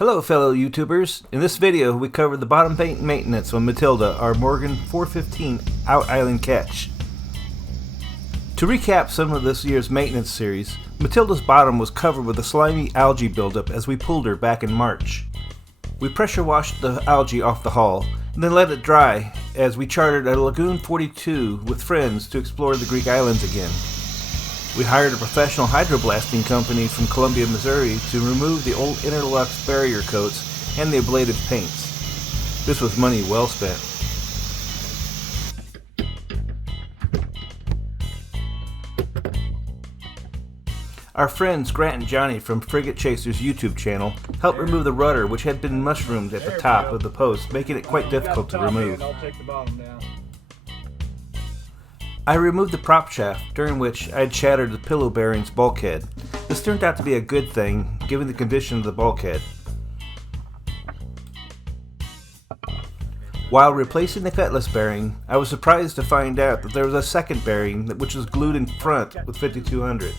Hello fellow YouTubers, in this video we cover the bottom paint maintenance on Matilda, our Morgan 415 Out Island Ketch. To recap some of this year's maintenance series, Matilda's bottom was covered with a slimy algae buildup as we pulled her back in March. We pressure washed the algae off the hull and then let it dry as we chartered a Lagoon 42 with friends to explore the Greek islands again. We hired a professional hydroblasting company from Columbia, Missouri to remove the old Interlux barrier coats and the ablative paints. This was money well spent. Our friends Grant and Johnny from Frigate Chasers YouTube channel helped remove the rudder, which had been mushroomed at the top of the post, making it quite difficult to remove. I removed the prop shaft, during which I had shattered the pillow bearing's bulkhead. This turned out to be a good thing, given the condition of the bulkhead. While replacing the cutlass bearing, I was surprised to find out that there was a second bearing which was glued in front with 5200.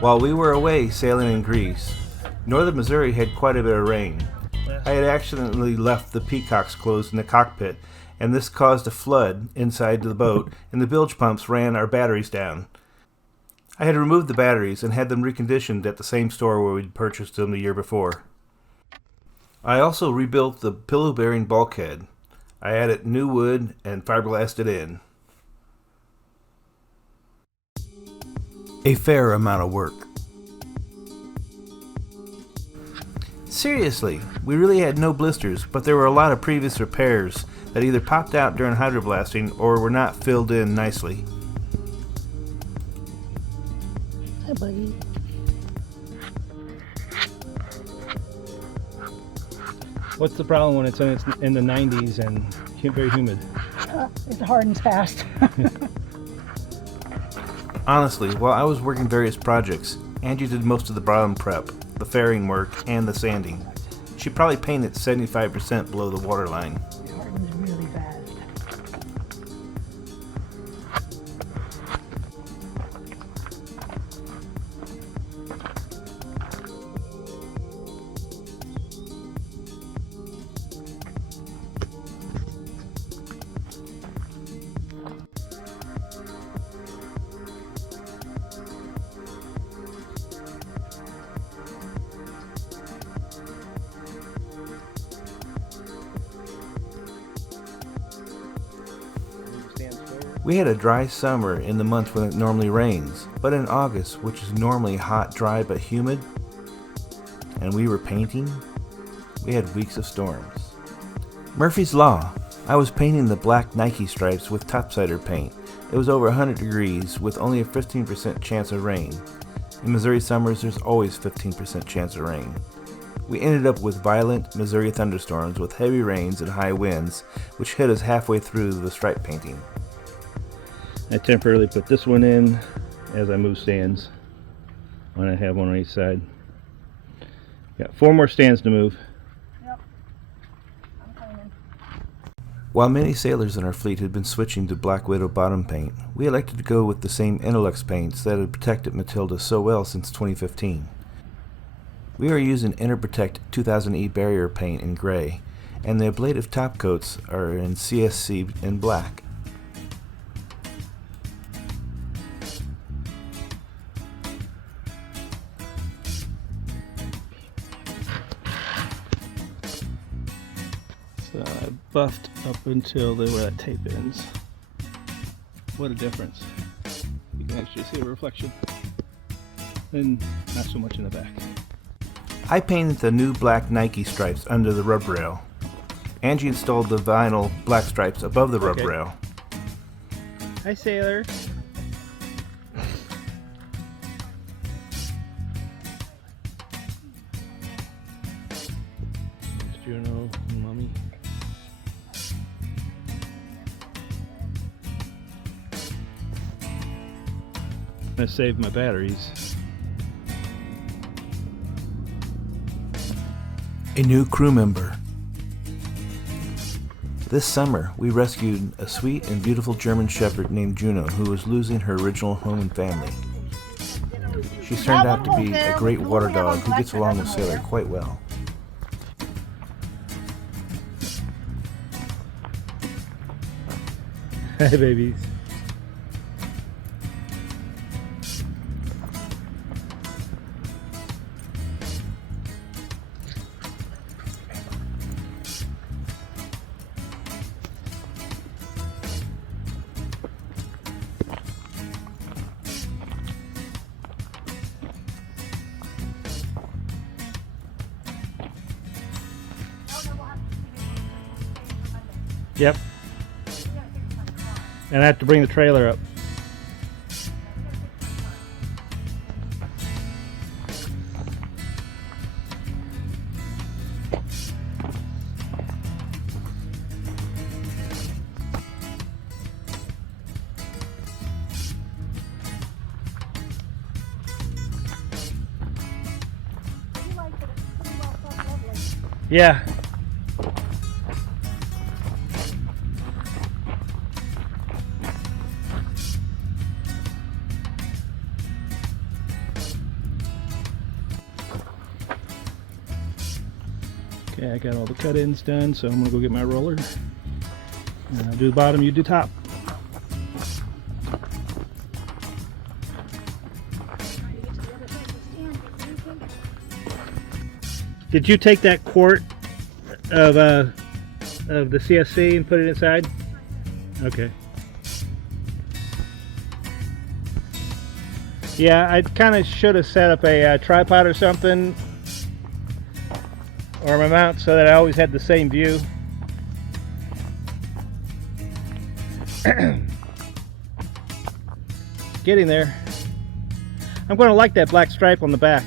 While we were away sailing in Greece, northern Missouri had quite a bit of rain. I had accidentally left the peacocks closed in the cockpit, and this caused a flood inside the boat, and the bilge pumps ran our batteries down. I had removed the batteries and had them reconditioned at the same store where we'd purchased them the year before. I also rebuilt the pillow bearing bulkhead. I added new wood and fiberglassed it in. A fair amount of work. Seriously, we really had no blisters, but there were a lot of previous repairs that either popped out during hydroblasting or were not filled in nicely. Hi, buddy. What's the problem when it's in the 90s and very humid? It hardens fast. Honestly, while I was working various projects, Angie did most of the bottom prep, the fairing work, and the sanding. She probably painted 75% below the waterline. It hardens really fast. We had a dry summer in the months when it normally rains, but in August, which is normally hot, dry, but humid, and we were painting, we had weeks of storms. Murphy's Law. I was painting the black Nike stripes with topsider paint. It was over 100 degrees with only a 15% chance of rain. In Missouri summers, there's always 15% chance of rain. We ended up with violent Missouri thunderstorms with heavy rains and high winds, which hit us halfway through the stripe painting. I temporarily put this one in as I move stands when I have one on each side. Got 4 more stands to move. Yep. I'm coming. While many sailors in our fleet had been switching to Black Widow bottom paint, we elected to go with the same Interlux paints that had protected Matilda so well since 2015. We are using Interprotect 2000E barrier paint in gray, and the ablative top coats are in CSC in black. So I buffed up until where that tape ends. What a difference. You can actually see a reflection. And not so much in the back. I painted the new black Nike stripes under the rub rail. Angie installed the vinyl black stripes above the rub rail. Hi, sailor. There's Juno and Mommy. I saved my batteries. A new crew member. This summer, we rescued a sweet and beautiful German Shepherd named Juno who was losing her original home and family. She's turned out to be a great water dog who gets along with Sailor quite well. Hi, babies. Yep. And I have to bring the trailer up. Yeah. Okay, I got all the cut-ins done, so I'm gonna go get my roller. I'll do the bottom, you do top. Did you take that quart of the CSC and put it inside? Okay. Yeah, I kind of should have set up a tripod or something, or my mount, so that I always had the same view. Getting there. I'm going to like that black stripe on the back.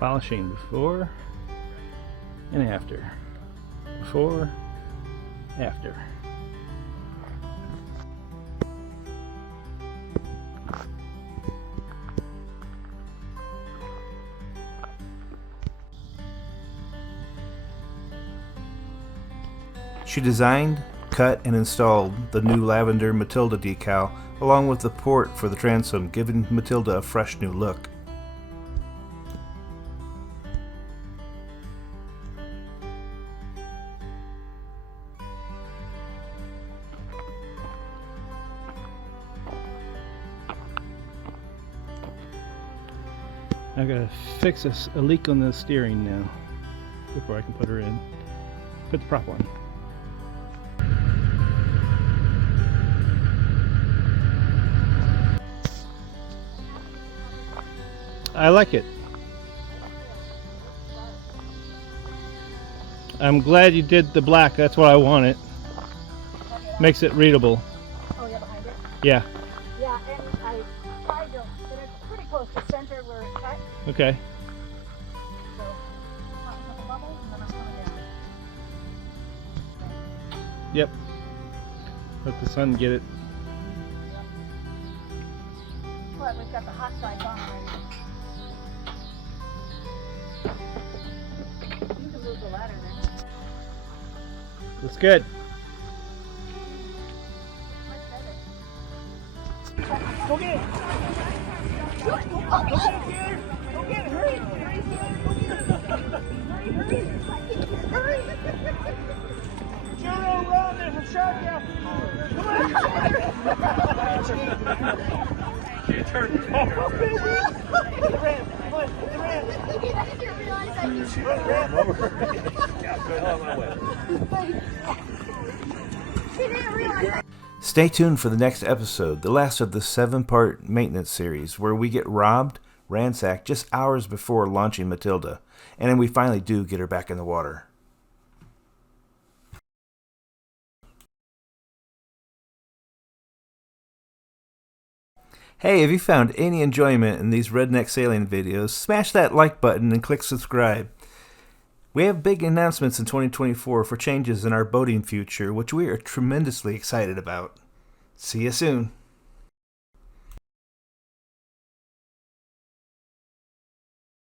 Polishing before and after. Before, after. She designed, cut, and installed the new lavender Matilda decal along with the port for the transom, giving Matilda a fresh new look. I gotta fix a leak on the steering now before I can put her in. Put the prop on. I like it. I'm glad you did the black. That's what I wanted. Makes it readable. Oh, yeah, behind it? Yeah. Yeah, and I tried to get it pretty close to center where it cut. Okay. So, not with the bubbles, and then I'm coming down. Yep. Let the sun get it. But we've got the hot side on already. You can move the ladder then. Looks good. Much better. Okay. Run, there's a shark out there. Come on. You turned It ran. I didn't realize I She didn't realize. Stay tuned for the next episode, the last of the 7-part maintenance series, where we get robbed, ransacked just hours before launching Matilda, and then we finally do get her back in the water. Hey, if you found any enjoyment in these redneck sailing videos, smash that like button and click subscribe. We have big announcements in 2024 for changes in our boating future, which we are tremendously excited about. See you soon.